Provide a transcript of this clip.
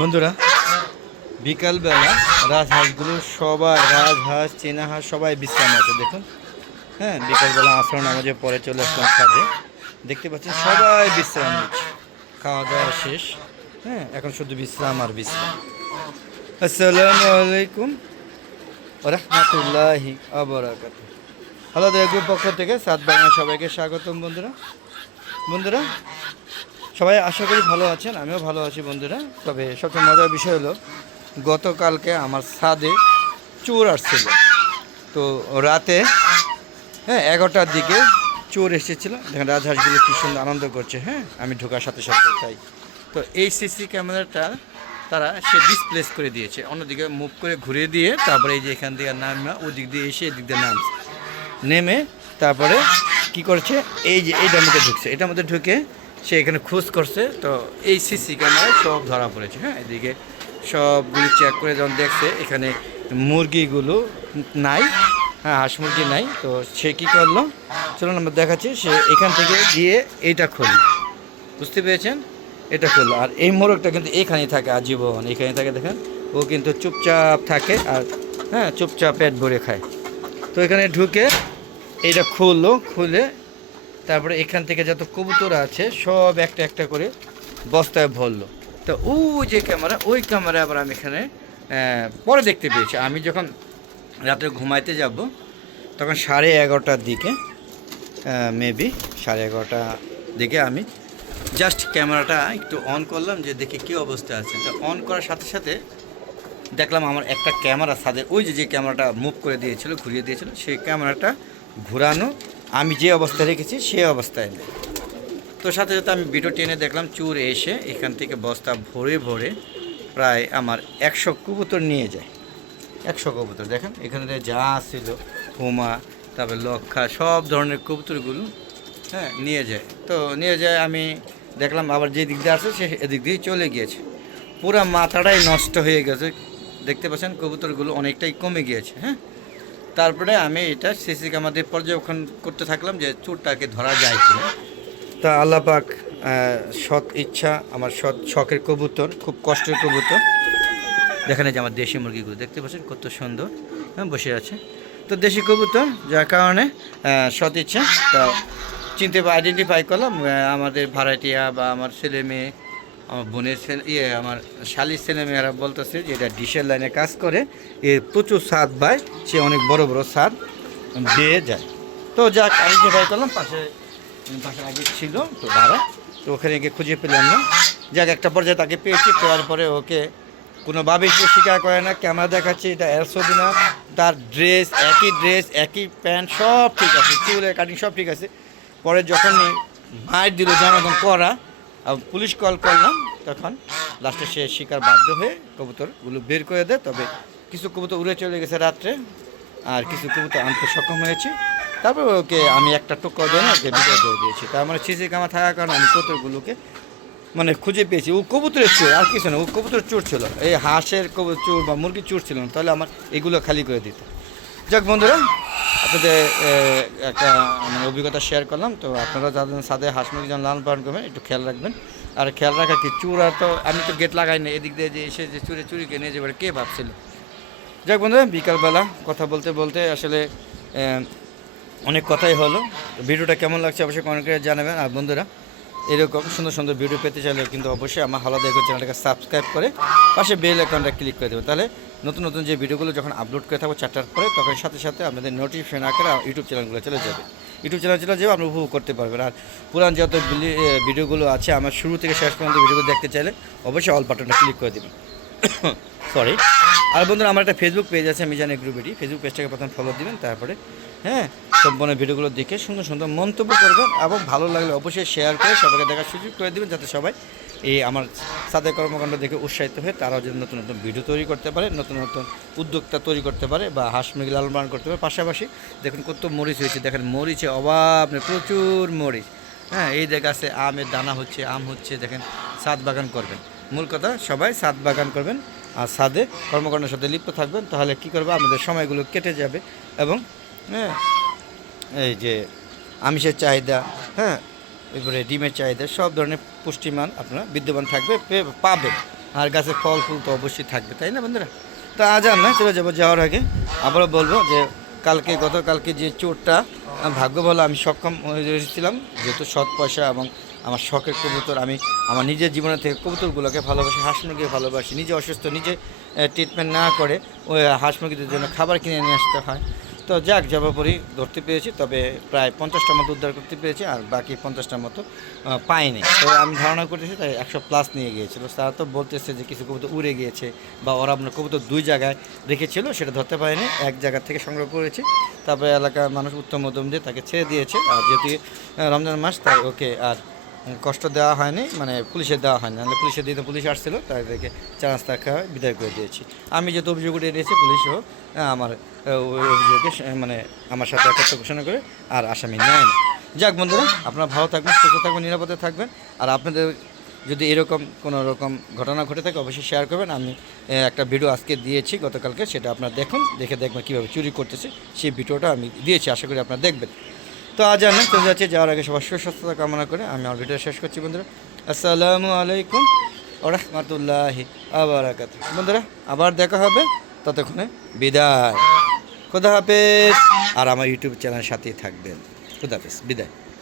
বন্ধুরা, বিকালবেলা রাজহাঁসগুলো সবাই, রাজহাঁস, চীনা হাঁস সবাই বিশ্রাম আছে। দেখুন, হ্যাঁ, বিকালবেলা আসর নামাজের পরে চলে আসলাম ছাদে। দেখতে পাচ্ছেন সবাই বিশ্রাম নিচ্ছে, খাওয়া দাওয়া শেষ। হ্যাঁ, এখন শুধু বিশ্রাম আর বিশ্রাম। আসসালামু আলাইকুম রহমতুল্লাহি আবরাকাতুহু। হ্যালো, গ্রুপ পক্ষ থেকে সাত বাংলা সবাইকে স্বাগতম। বন্ধুরা সবাই আশা করি ভালো আছেন, আমিও ভালো আছি বন্ধুরা। তবে সবচেয়ে মজার বিষয় হলো, গতকালকে আমার ছাদে চোর আসছিল। তো রাতে, হ্যাঁ, 11টার দিকে চোর এসেছিল। দেখেন রাজহাঁসগুলো কী সুন্দর আনন্দ করছে। হ্যাঁ, আমি ঢোকার সাথে সাথে তাই। তো এই সিসি ক্যামেরাটা সে ডিসপ্লেস করে দিয়েছে, অন্যদিকে মুভ করে ঘুরিয়ে দিয়ে তারপরে এই যে এখান থেকে নামা ওদিক দিয়ে এসে এদিক দিয়ে নামছে, নেমে তারপরে কি করছে, এই যে এইটার মধ্যে ঢুকছে, এটার মধ্যে ঢুকে সে এখানে খোঁজ করছে। তো এই সিসি ক্যামেরায় সব ধরা পড়েছে। হ্যাঁ, এদিকে সবগুলো চেক করে যখন দেখছে এখানে মুরগিগুলো নাই, হ্যাঁ, হাঁস মুরগি নাই, তো সে কী করলো, চলুন আমরা দেখাচ্ছি। সে এখান থেকে গিয়ে এইটা খুলল, বুঝতে পেরেছেন, এটা খুললো। আর এই মোরগটা কিন্তু এখানেই থাকে আজীবন, এখানে থাকে। দেখেন, ও কিন্তু চুপচাপ থাকে আর, হ্যাঁ, চুপচাপ পেট ভরে খায়। তো এখানে ঢুকে এইটা খুললো, খুলে তারপরে এখান থেকে যত কবুতর আছে সব একটা একটা করে বস্তায় ভরলো। তো ওই যে ক্যামেরা, ওই ক্যামেরা আবার আমি এখানে পরে দেখতে পেয়েছি। আমি যখন রাত্রে ঘুমাইতে যাব তখন 11:30টার দিকে, মেবি 11:30টার দিকে আমি জাস্ট ক্যামেরাটা একটু অন করলাম যে দেখি কী অবস্থা আছে। তো অন করার সাথে সাথে দেখলাম আমার একটা ক্যামেরা ছাদের, ওই যে ক্যামেরাটা মুভ করে দিয়েছিল, ঘুরিয়ে দিয়েছিল, সেই ক্যামেরাটা ঘোরানো, আমি যে অবস্থায় রেখেছি সেই অবস্থায় নেই। তো সাথে সাথে আমি ভিডিও টেনে দেখলাম চোর এসে এখান থেকে বস্তা ভরে ভরে প্রায় আমার 100 কবুতর নিয়ে যায়। 100 কবুতর দেখেন এখানে যা ছিল, হুমা, তারপরে লক্ষা, সব ধরনের কবুতরগুলো, হ্যাঁ, নিয়ে যায়। তো নিয়ে যায়, আমি দেখলাম আবার যে দিক দিয়ে আসছে সে এদিক দিয়েই চলে গিয়েছে। পুরো মাথাটাই নষ্ট হয়ে গেছে। দেখতে পাচ্ছেন কবুতরগুলো অনেকটাই কমে গিয়েছে। হ্যাঁ, তারপরে আমি এটা সিসি ক্যামেরা দিয়ে পর্যবেক্ষণ করতে থাকলাম যে চোরটাকে ধরা যায় কিনা। তা আল্লাহ পাক সৎ ইচ্ছা, আমার সৎ শখের কবুতর, খুব কষ্টের কবুতর, দেখেন যে আমার দেশি মুরগিগুলো দেখতে পাচ্ছেন কত সুন্দর, হ্যাঁ, বসে আছে। তো দেশি কবুতর, যার কারণে সৎ ইচ্ছা তা চিনতে বা আইডেন্টিফাই করলাম। আমাদের ভাড়াটিয়া বা আমার ছেলে মেয়ে, আমার বোনের ছেলে, আমার শালির ছেলে মেয়েরা বলতেছে যে এটা ডিশের লাইনে কাজ করে, প্রচুর স্বাদ পায়, সে অনেক বড় বড় স্বাদ দিয়ে যায়। তো যাক, আইডেন্টিফাই করলাম, পাশে আগে ছিল তো ভাড়া, তো ওখানে গিয়ে খুঁজে পেলাম না। যাক, একটা পর্যায়ে তাকে পেয়েছি, পাওয়ার পরে ওকে কোনোভাবেই সে স্বীকার করে না, ক্যামেরা দেখাচ্ছে এটা এর ছবি না, তার ড্রেস একই প্যান্ট, সব ঠিক আছে, চুলের কাটিং সব ঠিক আছে। পরে যখন মায়ের দিল জনগণ করা, পুলিশ কল করলাম, তখন লাস্টে সে শিকার বাধ্য হয়ে কবুতরগুলো বের করে দেয়। তবে কিছু কবুতর উড়ে চলে গেছে রাত্রে, আর কিছু কবুতর আনতে সক্ষম হয়েছে। তারপর ওকে আমি একটা টোকা দিয়ে না ওকে বিদায় করে দিয়েছি। তার মানে সিসি ক্যামেরা থাকার কারণে আমি কবুতরগুলোকে মানে খুঁজে পেয়েছি। ও কবুতরের চোর, আর কিছু না, ও কবুতরের চোর ছিল, এই হাঁসের চোর বা মুরগির চোর ছিল না, তাহলে আমার এগুলো খালি করে দিত। যাক বন্ধুরা, আপনাদের একটা মানে অভিজ্ঞতা শেয়ার করলাম। তো আপনারা যাদের সাথে হাঁস মুরগি যেন লালন পালন করবেন একটু খেয়াল রাখবেন। আর খেয়াল রাখা কি, চোর আর তো আমি তো গেট লাগাই না, এদিক দিয়ে যে এসে যে চুরিকে নিয়ে যাবে কে ভাবছিল। যাক বন্ধুরা, বিকালবেলা কথা বলতে বলতে আসলে অনেক কথাই হলো। ভিডিওটা কেমন লাগছে অবশ্যই কমেন্ট করে জানাবেন। আর বন্ধুরা, এরকম সুন্দর সুন্দর ভিডিও পেতে চাইলে কিন্তু অবশ্যই আমার হালাদা এগো চ্যানেলটাকে সাবস্ক্রাইব করে পাশে বেল আইকনটা ক্লিক করে দেবেন। তাহলে নতুন নতুন যে ভিডিওগুলো যখন আপলোড করে থাকবো 4টার পরে, তখন সাথে সাথে আপনাদের নোটিফিকেশন আকারে ইউটিউব চ্যানেলগুলো চলে যাবে। ইউটিউব চ্যানেল চলে যাবে, আপনি উপভোগ করতে পারবেন। আর পুরান যত ভিডিওগুলো আছে আমার শুরু থেকে শেষ পর্যন্ত ভিডিওগুলো দেখতে চাইলে অবশ্যই অল বাটনটা ক্লিক করে দেবেন। সরি। আর বন্ধুরা, আমার একটা ফেসবুক পেজ আছে, মিজান এগ্রোবিডি, ফেসবুক পেজটাকে প্রথম ফলো দিবেন, তারপরে হ্যাঁ সম্পূর্ণ ভিডিওগুলো দেখে সুন্দর সুন্দর মন্তব্য করবেন এবং ভালো লাগলে অবশ্যই শেয়ার করে সবাইকে দেখার সুযোগ করে দেবেন, যাতে সবাই এই আমার সাথে কর্মকাণ্ড দেখে উৎসাহিত হয়ে তারাও যদি নতুন নতুন ভিডিও তৈরি করতে পারে, নতুন নতুন উদ্যোক্তা তৈরি করতে পারে বা হাঁস মুরগি লালন পালন করতে পারে। পাশাপাশি দেখুন কত মরিচ হয়েছে, দেখেন মরিচে অভাব নেই, প্রচুর মরিচ। হ্যাঁ, এই জায়গা আছে, আমের দানা হচ্ছে, আম হচ্ছে, দেখেন ছাদ বাগান করবেন। মূল কথা, সবাই ছাদ বাগান করবেন আর ছাদে কর্মকাণ্ডের সাথে লিপ্ত থাকবেন, তাহলে কী করবে, আমাদের সময়গুলো কেটে যাবে এবং হ্যাঁ এই যে আমিষের চাহিদা, হ্যাঁ, এরপরে ডিমের চাহিদা, সব ধরনের পুষ্টিমান আপনারা বিদ্যমান থাকবে, পাবেন। আর গাছে ফল ফুল তো অবশ্যই থাকবে, তাই না বন্ধুরা? তো আজ আর না, চলে যাবো। যাওয়ার আগে আবারও বলবো যে গতকালকে যে চোরটা, ভাগ্য ভালো আমি সক্ষম হয়েছিলাম, যেহেতু সৎ পয়সা এবং আমার শখের কবুতর, আমি আমার নিজের জীবনের থেকে কবুতরগুলোকে ভালোবাসি, হাঁস মুরগিকে ভালোবাসি। নিজে অসুস্থ, নিজে ট্রিটমেন্ট না করে ওই হাঁস মুরগিদের জন্য খাবার কিনে নিয়ে আসতে হয়। তো যাক, যাবাপরি ধরতে পেরেছি, তবে প্রায় 50টার মতো উদ্ধার করতে পেরেছি, আর বাকি 50টার মতো পাইনি। তো আমি ধারণা করতেছি তাই 100+ নিয়ে গিয়েছিল। তারা তো বলতেছে যে কিছু কবুতর উড়ে গিয়েছে, বা ওরা আপনার কবুতর 2 জায়গায় রেখেছিল, সেটা ধরতে পারেনি, এক জায়গা থেকে সংগ্রহ করেছি। তারপরে এলাকার মানুষ উত্তম মধ্যম দিয়ে তাকে ছেড়ে দিয়েছে। আর যেহেতু রমজান মাস, তাই ওকে আর কষ্ট দেওয়া হয়নি, মানে পুলিশে দেওয়া হয়নি, নাহলে পুলিশে দিতে পুলিশ আসছিল, তাদেরকে 4 রাস্তা খাওয়া বিদায় করে দিয়েছি। আমি যেহেতু অভিযোগ উঠে দিয়েছি, পুলিশও আমার ওই অভিযোগকে মানে আমার সাথে একত্র ঘোষণা করে আর আসামি নেয় না। যাক বন্ধুরা, আপনারা ভালো থাকবেন, সুস্থ থাকবেন, নিরাপদে থাকবেন। আর আপনাদের যদি এরকম কোনো রকম ঘটনা ঘটে থাকে অবশ্যই শেয়ার করবেন। আমি একটা ভিডিও আজকে দিয়েছি গতকালকে, সেটা আপনারা দেখুন, দেখবেন কীভাবে চুরি করতেছে, সেই ভিডিওটা আমি দিয়েছি, আশা করি আপনারা দেখবেন। তো আজ আমি চলে যাচ্ছি, যাওয়ার আগে সবার সুস্বাস্থ্যতা কামনা করে আমি আমার ভিডিও শেষ করছি বন্ধুরা। আসসালামু আলাইকুম ওয়া রাহমাতুল্লাহি ওয়া বারাকাতুহু। বন্ধুরা আবার দেখা হবে, ততক্ষণে বিদায়, খোদা হাফেজ। আর আমার ইউটিউব চ্যানেলের সাথেই থাকবেন। খোদা হাফেজ, বিদায়।